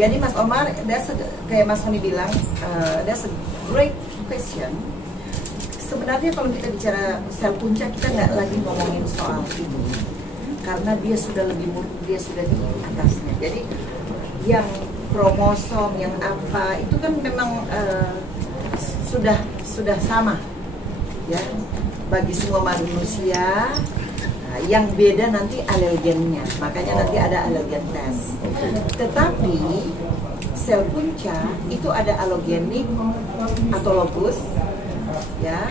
Jadi Mas Omar, kayak Mas Sony bilang, that's a great question. Sebenarnya kalau kita bicara sel punca, kita nggak lagi ngomongin soal itu, karena dia sudah lebih dia sudah di atasnya. Jadi yang kromosom, yang apa itu kan memang sudah sama, ya, bagi semua manusia. Yang beda nanti alergennya, makanya nanti ada alergen test. Tetapi sel punca itu ada alogenik autologus, ya,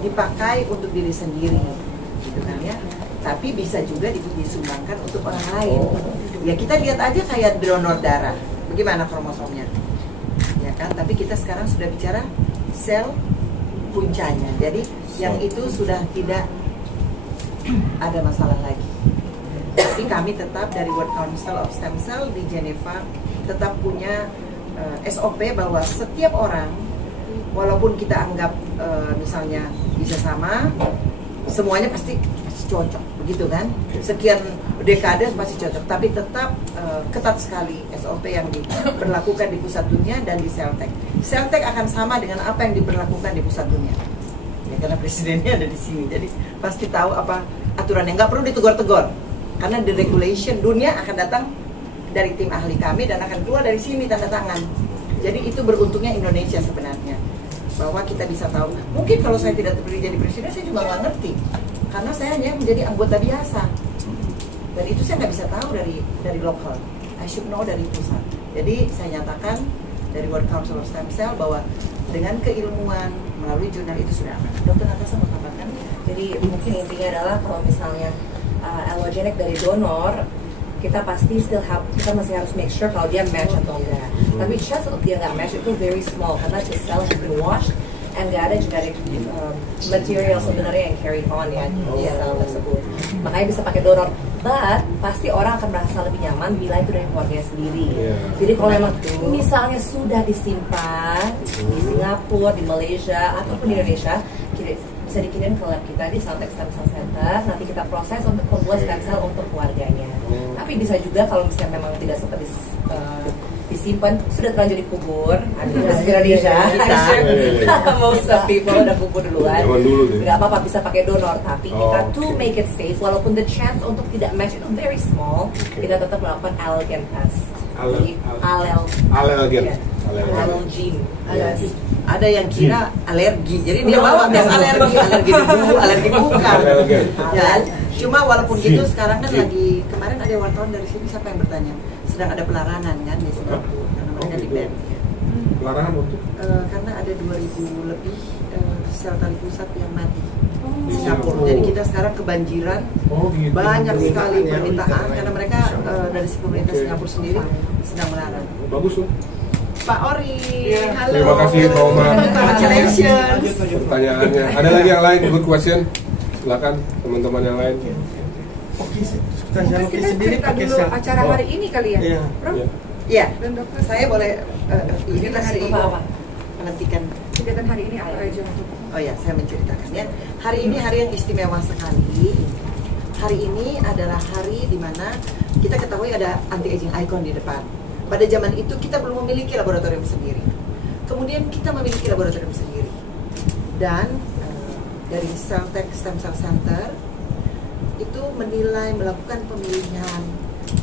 dipakai untuk diri sendiri, gitu kan ya. Tapi bisa juga disumbangkan untuk orang lain. Ya kita lihat aja kayak donor darah, bagaimana kromosomnya, ya kan. Tapi kita sekarang sudah bicara sel puncanya, jadi yang itu sudah tidak ada masalah lagi. Tapi kami tetap dari World Council of Stem Cell di Geneva tetap punya SOP bahwa setiap orang, walaupun kita anggap misalnya bisa sama, semuanya pasti cocok, begitu kan? Sekian dekade pasti cocok, tapi tetap ketat sekali SOP yang diberlakukan di pusat dunia dan di Celtech. Celtech akan sama dengan apa yang diberlakukan di pusat dunia. Ya, karena presidennya ada di sini, jadi pasti tahu apa aturannya, nggak perlu ditegur-tegur, karena the regulation dunia akan datang dari tim ahli kami dan akan keluar dari sini tanda tangan. Jadi itu beruntungnya Indonesia sebenarnya, bahwa kita bisa tahu. Mungkin kalau saya tidak terpilih jadi presiden, saya juga nggak ngerti, karena saya hanya menjadi anggota biasa, dan itu saya nggak bisa tahu dari lokal. I should know dari pusat. Jadi saya nyatakan dari World Council of Stem Cell bahwa dengan keilmuan melalui jurnal itu sudah aman. Dokter Natasha mau tambahkan? Jadi mungkin intinya adalah kalau misalnya allogeneic dari donor, kita pasti kita masih harus make sure kalau dia match atau enggak. Tapi chance untuk dia nggak match itu very small, karena the cell has been washed and nggak ada genetic material sebenarnya yang carried on ya di sel tersebut. Makanya bisa pakai donor. But pasti orang akan merasa lebih nyaman bila itu dari keluarganya sendiri. Jadi kalau memang misalnya sudah disimpan di Singapura, di Malaysia ataupun di Indonesia, bisa dikirim ke lab kita di Celtech Stem Cell Center. Nanti kita proses untuk membuat stem cell untuk keluarganya. Tapi bisa juga kalau misalnya memang tidak sempat disimpan, sudah terlanjur dikubur. Ada di Indonesia, most of people udah kubur duluan. Nggak apa-apa, bisa pakai donor. Tapi kita to make it safe, walaupun the chance untuk tidak match itu very small, kita tetap melakukan allergen test. Allergen. Ada yang kira alergi, jadi dia bawa tes alergi debu, alergi bukan. Ya, cuma walaupun gitu sekarang kan lagi, kemarin ada wartawan dari sini, siapa yang bertanya, sedang ada pelarangan kan di Singapura karena mereka di ban. Pelarangan untuk? Karena ada 2000 lebih sel tali pusat yang mati di Singapura. Jadi kita sekarang kebanjiran, banyak sekali permintaan karena mereka dari pemerintah Singapura sendiri sedang melarang. Bagus loh. Pak Ori, halo. Terima kasih Pak Omar. Congratulations. Pertanyaannya. Ada lagi yang lain? Good question. Silakan teman-teman yang lain. Oke, kita cerita dulu acara hari ini kali ya, Prof? Iya. Dan dokter, Saya boleh ini hari ini apa? menantikan kegiatan hari ini apa aja? Oh ya, saya menceritakan ya. Hari ini hari yang istimewa sekali. Hari ini adalah hari di mana kita ketahui ada anti-aging icon di depan. Pada zaman itu kita belum memiliki laboratorium sendiri. Kemudian kita memiliki laboratorium sendiri. Dan dari Celtech Stem Cell Center itu menilai, melakukan pemilihan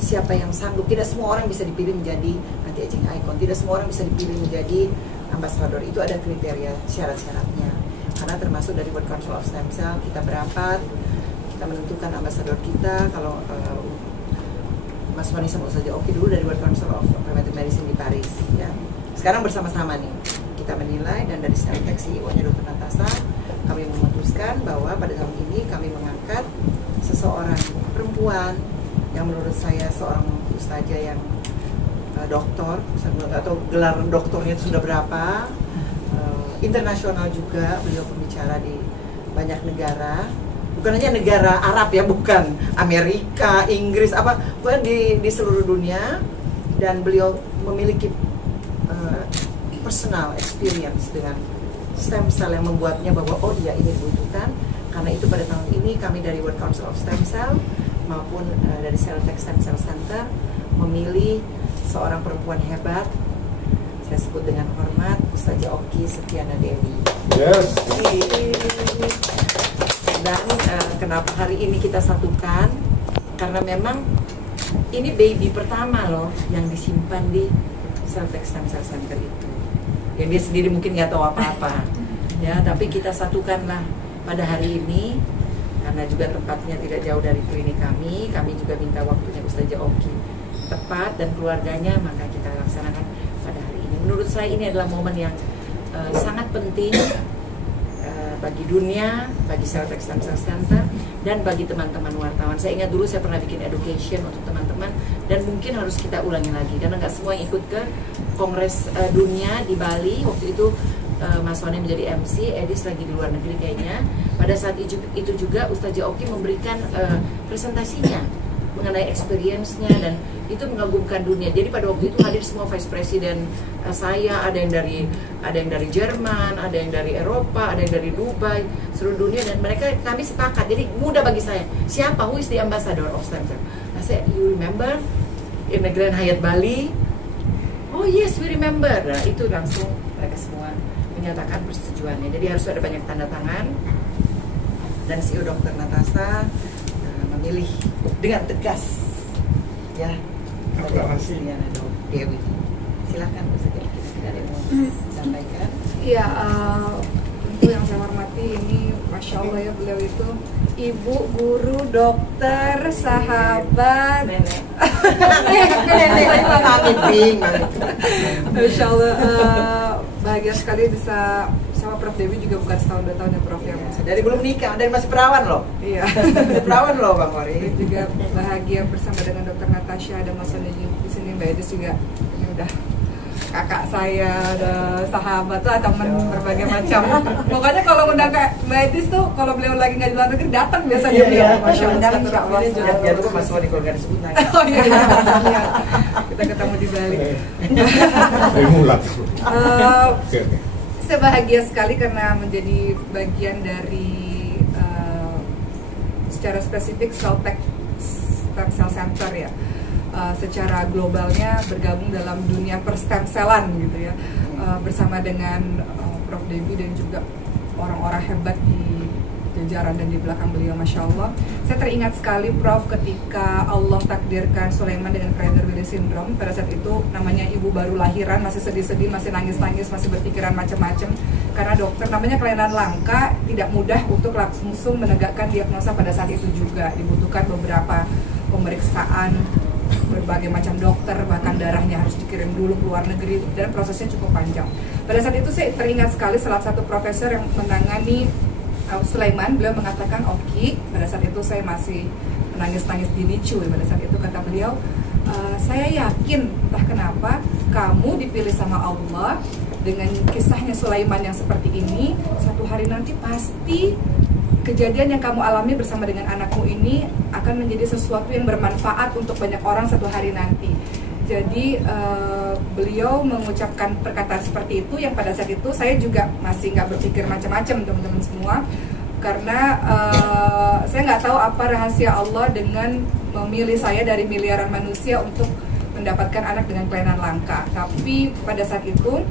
siapa yang sanggup. Tidak semua orang bisa dipilih menjadi anti-aging icon. Tidak semua orang bisa dipilih menjadi ambasador. Itu ada kriteria, syarat-syaratnya. Karena termasuk dari World Council of Stem Cell, kita berapat, kita menentukan ambasador kita. Kalau Mas Manisa mau saja oke dulu dari World Council of Preventive Medicine di Paris ya. Sekarang bersama-sama nih kita menilai, dan dari Celtech CEO-nya Dr. Natasha kami memutuskan bahwa pada tahun ini kami mengangkat seseorang perempuan yang menurut saya seorang ustazah yang doktor, atau gelar doktornya itu sudah berapa, internasional juga, beliau pembicara di banyak negara. Bukan hanya negara Arab ya, bukan Amerika, Inggris, apa, bukan di seluruh dunia. Dan beliau memiliki personal experience dengan stem cell yang membuatnya bahwa oh iya ini dibutuhkan. Karena itu pada tahun ini kami dari World Council of Stem Cell maupun dari Celtech Stem Cell Center memilih seorang perempuan hebat. Saya sebut dengan hormat Ustazah Oki Setiana Dewi. Yes. Dan kenapa hari ini kita satukan? Karena memang ini baby pertama loh yang disimpan di Celtic Stem Cell Center itu. Yang dia sendiri mungkin nggak tahu apa-apa. Ya, tapi kita satukanlah pada hari ini karena juga tempatnya tidak jauh dari klinik kami. Kami juga minta waktunya Ustazah Oki tepat dan keluarganya, maka kita laksanakan pada hari ini. Menurut saya ini adalah momen yang sangat penting bagi dunia, bagi Celtic Stem Cell Center, dan bagi teman-teman wartawan. Saya ingat dulu saya pernah bikin education untuk teman-teman, dan mungkin harus kita ulangi lagi karena nggak semua yang ikut ke Kongres Dunia di Bali. Waktu itu Mas Wani menjadi MC, Edis lagi di luar negeri kayaknya. Pada saat itu juga Ustazah Oki memberikan presentasinya mengenai experience-nya, dan itu mengagumkan dunia. Jadi pada waktu itu hadir semua vice president saya, ada yang dari Jerman, ada yang dari Eropa, ada yang dari Dubai, seluruh dunia, dan kami sepakat. Jadi mudah bagi saya, siapa, who is the ambassador of stem cell? Nah, saya, you remember in the Grand Hyatt Bali? Oh yes, we remember. Nah, itu langsung mereka semua menyatakan persetujuannya. Jadi harus ada banyak tanda tangan, dan CEO Dr. Natasha memilih dengan tegas, ya. Aklamasi. Dewi, silakan Ustazah Oki, ada yang mau sampaikan? Iya, tentu yang saya hormati ini, Masya Allah ya, beliau itu ibu, guru, dokter, sahabat, Nenek. Masya Allah, bahagia sekali bisa sama Prof Dewi, juga bukan setahun 2 tahun ya Prof ya. Dari belum nikah, dari masih perawan loh. Iya. Masih perawan loh Bang Wari. Juga bahagia bersama dengan Dr. Natasha, ada Mas Wani di sini, Mbak Edis juga. Ini udah kakak saya, ada sahabat lah, teman berbagai macam. Pokoknya kalau undang Mbak Edis tuh, kalau beliau lagi nggak di luar negeri datang biasanya. Iya, Masya Allah. insya Allah. Jangan lupa Mas Wani kalau nggak disebut lagi. Oh iya, kita ketemu di Bali. Mulat. Saya bahagia sekali karena menjadi bagian dari secara spesifik Celtic Stem Cell Center ya. Secara globalnya bergabung dalam dunia perstem cellan gitu ya, bersama dengan Prof Dewi dan juga orang-orang hebat di jajaran dan di belakang beliau, Masya Allah. Saya teringat sekali Prof ketika Allah takdirkan Sulaiman dengan Prader-Willi syndrome. Pada saat itu namanya ibu baru lahiran, masih sedih-sedih, masih nangis-nangis, masih berpikiran macam-macam. Karena dokter namanya kelainan langka, tidak mudah untuk langsung menegakkan diagnosa pada saat itu juga. Dibutuhkan beberapa pemeriksaan, berbagai macam dokter, bahkan darahnya harus dikirim dulu ke luar negeri, dan prosesnya cukup panjang. Pada saat itu saya teringat sekali salah satu profesor yang menangani Sulaiman, beliau mengatakan, Oki, pada saat itu saya masih menangis-nangis di NICU. Pada saat itu kata beliau, saya yakin entah kenapa kamu dipilih sama Allah dengan kisahnya Sulaiman yang seperti ini. Satu hari nanti pasti kejadian yang kamu alami bersama dengan anakmu ini akan menjadi sesuatu yang bermanfaat untuk banyak orang satu hari nanti. Jadi beliau mengucapkan perkataan seperti itu, yang pada saat itu saya juga masih nggak berpikir macam-macam, teman-teman semua, karena saya nggak tahu apa rahasia Allah dengan memilih saya dari miliaran manusia untuk mendapatkan anak dengan kelainan langka. Tapi pada saat itu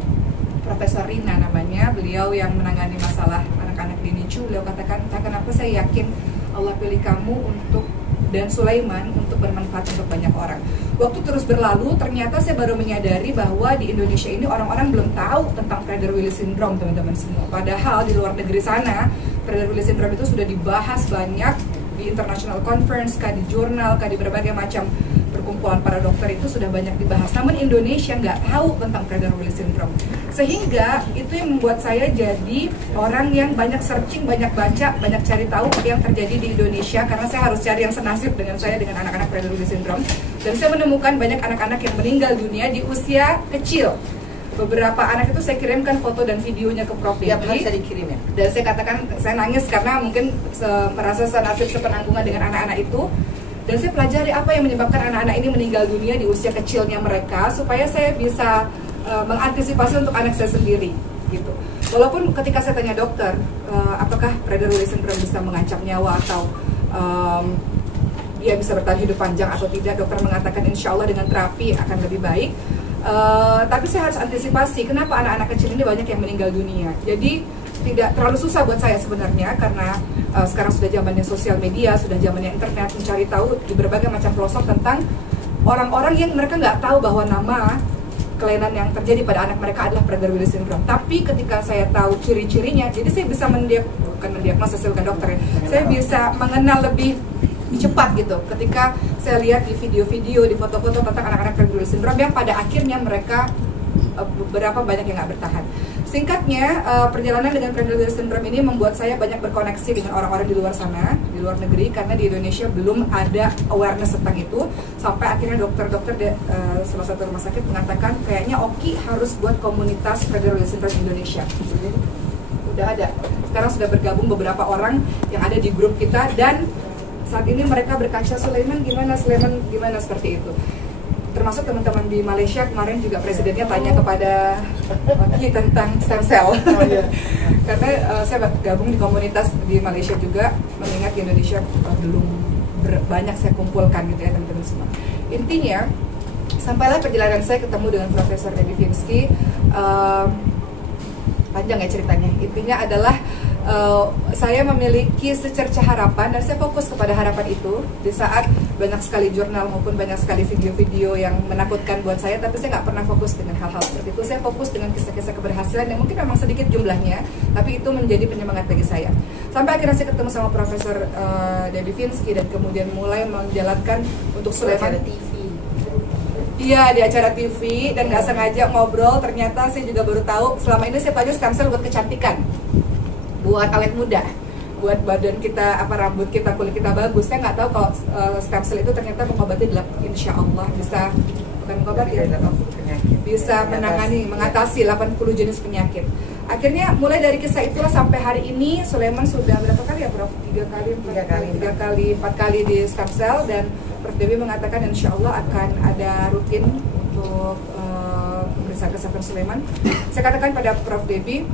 Profesor Rina namanya, beliau yang menangani masalah anak-anak di NICU, beliau katakan, entah kenapa saya yakin Allah pilih kamu untuk dan Sulaiman untuk bermanfaat untuk banyak orang. Waktu terus berlalu, ternyata saya baru menyadari bahwa di Indonesia ini orang-orang belum tahu tentang Prader-Willi syndrome, teman-teman semua. Padahal di luar negeri sana, Prader-Willi syndrome itu sudah dibahas banyak di international conference, di jurnal, di berbagai macam perkumpulan para dokter, itu sudah banyak dibahas. Namun Indonesia nggak tahu tentang Prader-Willi syndrome. Sehingga itu yang membuat saya jadi orang yang banyak searching, banyak baca, banyak cari tahu yang terjadi di Indonesia, karena saya harus cari yang senasib dengan saya dengan anak-anak Prader-Willi syndrome. Dan saya menemukan banyak anak-anak yang meninggal dunia di usia kecil. Beberapa anak itu saya kirimkan foto dan videonya ke Prof Dewi. Bisa dikirim ya. Dan saya katakan, saya nangis karena mungkin merasa senasib sepenanggungan dengan anak-anak itu. Dan saya pelajari apa yang menyebabkan anak-anak ini meninggal dunia di usia kecilnya mereka, supaya saya bisa mengantisipasi untuk anak saya sendiri gitu. Walaupun ketika saya tanya dokter, apakah Prader-Willi syndrome bisa mengancam nyawa atau dia bisa bertahan hidup panjang atau tidak. Dokter mengatakan insya Allah dengan terapi akan lebih baik. Tapi saya harus antisipasi kenapa anak-anak kecil ini banyak yang meninggal dunia. Jadi tidak terlalu susah buat saya sebenarnya, karena sekarang sudah zamannya sosial media, sudah zamannya internet, mencari tahu di berbagai macam pelosok tentang orang-orang yang mereka nggak tahu bahwa nama kelainan yang terjadi pada anak mereka adalah Prader-Willi syndrome. Tapi ketika saya tahu ciri-cirinya, jadi saya bisa bukan mendiagnosa, saya bukan dokter ya, saya bisa mengenal lebih cepat gitu. Ketika saya lihat di video-video, di foto-foto tentang anak-anak Prader-Willi syndrome yang pada akhirnya mereka beberapa banyak yang nggak bertahan. Singkatnya, perjalanan dengan Prader-Willi syndrome ini membuat saya banyak berkoneksi dengan orang-orang di luar sana, di luar negeri, karena di Indonesia belum ada awareness tentang itu. Sampai akhirnya dokter-dokter salah satu rumah sakit mengatakan kayaknya Oki harus buat komunitas Prader-Willi syndrome Indonesia. Udah ada. Sekarang sudah bergabung beberapa orang yang ada di grup kita, dan saat ini mereka berkaca, Sulaiman gimana seperti itu. Termasuk teman-teman di Malaysia kemarin juga presidennya tanya kepada Oki tentang stem cell. Karena saya gabung di komunitas di Malaysia juga, mengingat di Indonesia belum banyak saya kumpulkan gitu ya teman-teman semua. Intinya, sampailah perjalanan saya ketemu dengan Profesor Debbie Finsky. Panjang ya ceritanya. Intinya adalah saya memiliki secerca harapan, dan saya fokus kepada harapan itu di saat banyak sekali jurnal maupun banyak sekali video-video yang menakutkan buat saya, tapi saya nggak pernah fokus dengan hal-hal seperti itu. Saya fokus dengan kisah-kisah keberhasilan yang mungkin memang sedikit jumlahnya, tapi itu menjadi penyemangat bagi saya. Sampai akhirnya saya ketemu sama Profesor Debbie Finsky, dan kemudian mulai menjalankan untuk Sulaiman TV. Iya, di acara TV, dan nggak sengaja ngobrol, ternyata saya juga baru tahu selama ini saya belajar stem cell buat kecantikan, buat awet muda, buat badan kita, rambut kita, kulit kita bagus. Saya nggak tahu kalau stem cell itu ternyata mengobati, insya Allah bisa, bukan mengobati ya, bisa menangani, mengatasi 80 jenis penyakit. Akhirnya mulai dari kisah itulah sampai hari ini Sulaiman sudah berapa kali ya Prof? 4 kali di stem cell, dan Prof Debbie mengatakan insya Allah akan ada rutin untuk pemeriksaan kesehatan Sulaiman. Saya katakan pada Prof Debbie,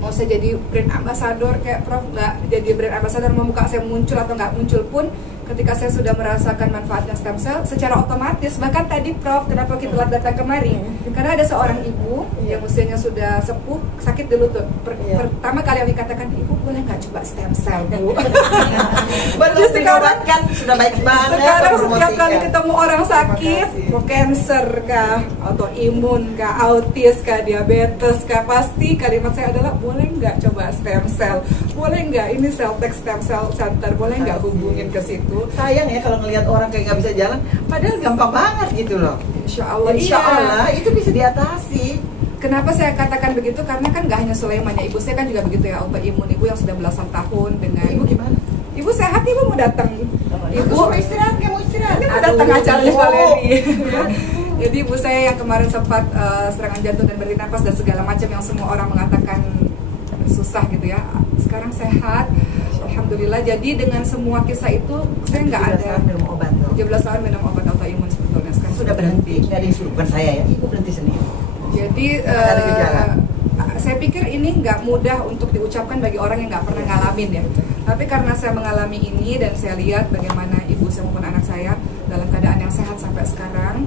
mau saya jadi brand ambassador kayak Prof, nggak jadi brand ambassador, mau muka saya muncul atau nggak muncul pun, ketika saya sudah merasakan manfaatnya stem cell, secara otomatis, bahkan tadi Prof, kenapa kita datang kemari? Karena ada seorang ibu yang usianya sudah sepuh, sakit di lutut. Pertama kali yang dikatakan, ibu boleh nggak coba stem cell, Bu? Baru diobatkan, sudah baik banget. Sekarang setiap kali ketemu orang sakit, mau cancer kah, autoimun kah, autis kah, diabetes kah, pasti kalimat saya adalah, boleh nggak coba stem cell? Boleh nggak ini Celltex Stem Cell Center? Boleh nggak hubungin ke situ? Sayang ya kalau ngelihat orang kayak nggak bisa jalan, padahal gampang banget gitu loh. Insya Allah, Insya Allah itu bisa diatasi. Kenapa saya katakan begitu? Karena kan nggak hanya Sulaiman ya, ibu saya kan juga begitu ya, autoimun. Ibu yang sudah belasan tahun dengan. Ibu gimana? Ibu sehat, ibu mau datang. Ibu mau istirahat, kamu istirahat. Ini mau datang acaranya Valeri. Jadi ibu saya yang kemarin sempat serangan jantung dan berhenti nafas dan segala macam yang semua orang mengatakan susah gitu ya, sekarang sehat, alhamdulillah. Jadi dengan semua kisah itu saya nggak ada minum obat. 17 tahun minum obat autoimun sebetulnya. Sekarang sudah berhenti dari bukan saya ya, ibu berhenti sendiri. Jadi saya pikir ini nggak mudah untuk diucapkan bagi orang yang nggak pernah ngalamin ya. Tapi karena saya mengalami ini dan saya lihat bagaimana ibu saya maupun anak saya dalam keadaan yang sehat sampai sekarang.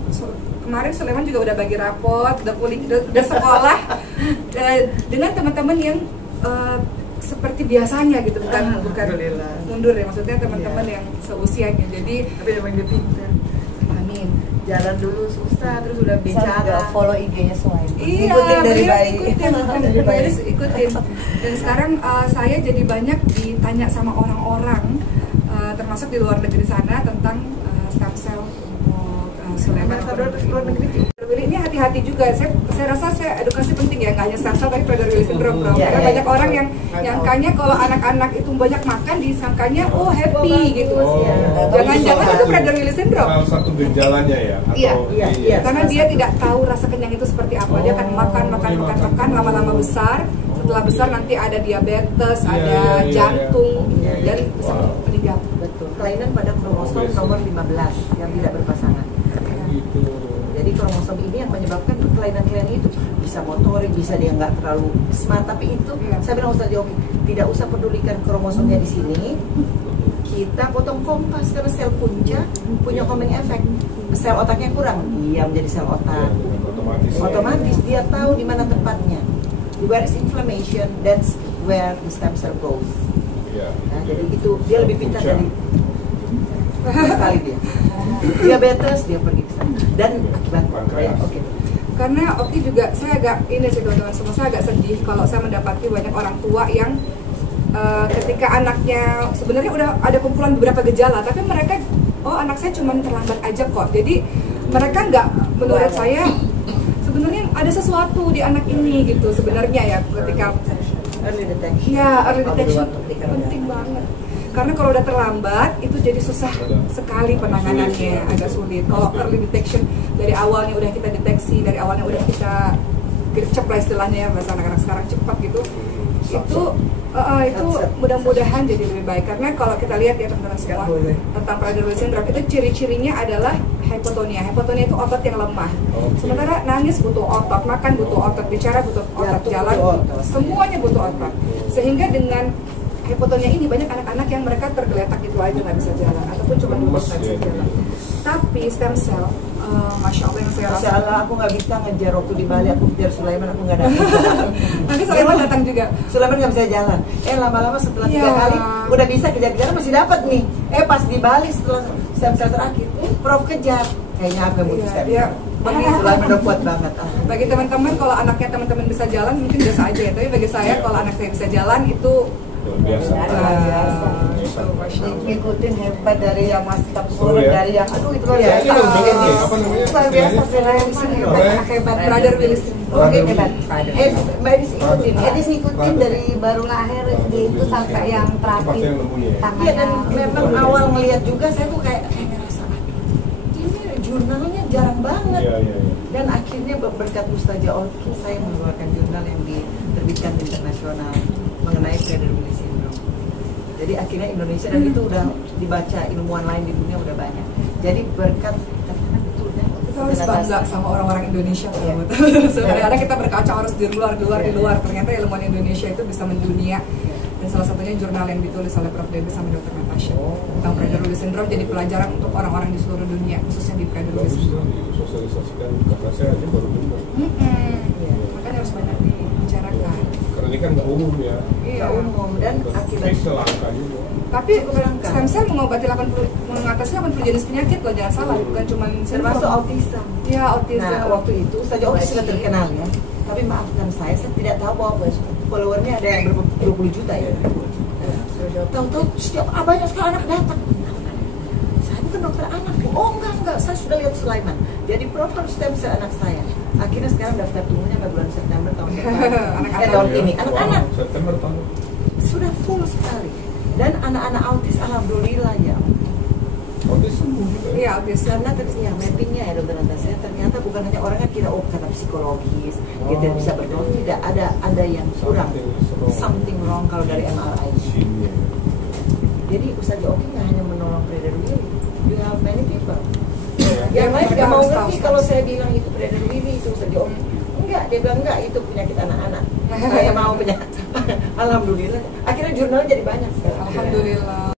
Kemarin Sulaiman juga udah bagi rapot, udah sekolah dengan teman-teman yang seperti biasanya gitu, bukan mundur ya, maksudnya teman-teman yang seusianya. Jadi tapi memang dia pintar. Amin. Jalan dulu susah, terus udah bicara. Follow IG-nya Sulaiman. Iya, ikutin dari bayi. Ikutin. Dan sekarang saya jadi banyak ditanya sama orang-orang, termasuk di luar negeri sana, tentang stem cell untuk Sulaiman. Luar negeri. Ini hati-hati juga. Saya rasa edukasi penting ya, nggak hanya stem cell tapi Prader-Willi syndrome, Bro. Karena banyak orang yang nyangkanya kalau anak-anak itu banyak makan, disangkanya oh happy gitu. Jangan-jangan itu Prader-Willi syndrome. Salah satu gejalanya ya? Iya. Karena dia tidak tahu rasa kenyang itu seperti apa. Dia akan makan, lama-lama besar. Setelah besar nanti ada diabetes, ada jantung, dan bisa meninggal. Betul. Kelainan pada kromosom nomor 15 yang tidak berpasangan. Jadi kromosom ini yang menyebabkan kelainan-kelainan itu, bisa motorik, bisa dia nggak terlalu smart, tapi itu saya bilang Ustaz Yogi, tidak usah pedulikan kromosomnya di sini, kita potong kompas karena sel punca punya homing effect. Sel otaknya kurang, dia menjadi sel otak. Otomatis dia tahu di mana tempatnya. Where is inflammation, that's where the stem cell goes. Nah, jadi itu dia lebih pintar dari sekali dia. Diabetes dia pergi ke sana dan akibat oke. Karena juga saya agak ini sih teman-teman semua, saya agak sedih kalau saya mendapati banyak orang tua yang ketika anaknya sebenarnya udah ada kumpulan beberapa gejala, tapi mereka anak saya cuma terlambat aja kok. Jadi mereka nggak, menurut saya sebenarnya ada sesuatu di anak ini gitu sebenarnya ya, ketika early detection. Ya, early detection penting banget. Karena kalau udah terlambat itu jadi susah sekali penanganannya, agak sulit. Kalau early detection dari awalnya udah kita deteksi, dari awalnya udah kita gercep lah istilahnya ya, bahasa anak-anak sekarang cepat gitu. Itu mudah-mudahan jadi lebih baik. Karena kalau kita lihat ya teman-teman semua tentang Prader-Willi syndrome itu ciri-cirinya adalah hypotonia. Hypotonia itu otot yang lemah. Sementara nangis butuh otot, makan butuh otot, bicara butuh otot, jalan semuanya butuh otot. Sehingga dengan hypotonia ini banyak anak-anak yang mereka tergeletak gitu aja nggak bisa jalan ataupun cuma duduk nggak bisa jalan. Tapi stem cell, masya Allah yang saya Masya Allah, aku nggak bisa ngejar waktu di Bali, aku ngejar Sulaiman, aku nggak datang. Nanti Sulaiman datang juga. Sulaiman nggak bisa jalan. Lama-lama setelah 3 kali udah bisa kejar-kejar masih dapat nih. Pas di Bali setelah stem cell terakhir, Prof kejar. Kayaknya aku yang butuh stem cell. Sulaiman udah kuat banget. Bagi teman-teman kalau anaknya teman-teman bisa jalan mungkin biasa aja ya. Tapi bagi saya kalau anak saya bisa jalan itu biasa. Ngikutin hebat dari yang masih kapur, dari yang aduh itu luar biasa. Apa namanya? Luar biasa hebat. Prader-Willi syndrome. Oke, hebat. Mbak Edis ikutin. Edis ngikutin dari baru lahir dia itu sampai yang terakhir. Iya, dan memang awal ngelihat juga saya tuh kayak ngerasa ini jurnalnya jarang banget. Dan akhirnya berkat Ustazah Oki saya mengeluarkan jurnal yang diterbitkan internasional mengenai Prader-Willi syndrome. Jadi akhirnya Indonesia dan itu udah dibaca ilmuwan lain di dunia udah banyak. Jadi berkat kita harus bangga sama orang-orang Indonesia teman-teman. Sebenarnya kita berkaca harus di luar. Ternyata ilmuwan Indonesia itu bisa mendunia. Dan salah satunya jurnal yang ditulis oleh Prof. Debbie sama Dr. Natasha tentang Prader-Willi syndrome jadi pelajaran untuk orang-orang di seluruh dunia, khususnya di Prader-Willi syndrome. Sosialisasikan karena saya aja baru dengar. Makanya harus banyak dibicarakan. Karena ini kan nggak umum ya. Iya, umum dan akibat Bisa langka juga. Tapi stem cell mengatasi 80 jenis penyakit loh, jangan salah, bukan cuma termasuk autism. Iya, autism. Nah, waktu itu Ustazah Oki sudah terkenal ya. Tapi maafkan saya tidak tahu bahwa followernya ada yang berapa 20 juta ya. Tahu-tahu setiap banyak sekali anak datang. Saya bukan dokter anak. Oh enggak, saya sudah lihat Sulaiman. Jadi proper stem cell anak saya. Akhirnya sekarang daftar tunggunya pada bulan September tahun depan. Tahun ini anak-anak September tahun sudah full sekali. Dan anak-anak autis alhamdulillah ya. autis sembuh juga. Iya, autis. Karena ya, mappingnya ya dokter Natasha ternyata bukan hanya orang kan kira karena psikologis dia tidak bisa berdoa, tidak ada yang kurang, something wrong kalau dari MRI. Jadi Ustazah Oki nggak hanya menolong Prader-Willi, you have many people. Yang lain nggak mau ngerti kalau saya bilang itu Prader-Willi itu Ustazah Oki. Enggak, dia bilang enggak itu penyakit anak-anak. Saya mau penyakit. Alhamdulillah. Akhirnya jurnal jadi banyak sekarang. Alhamdulillah.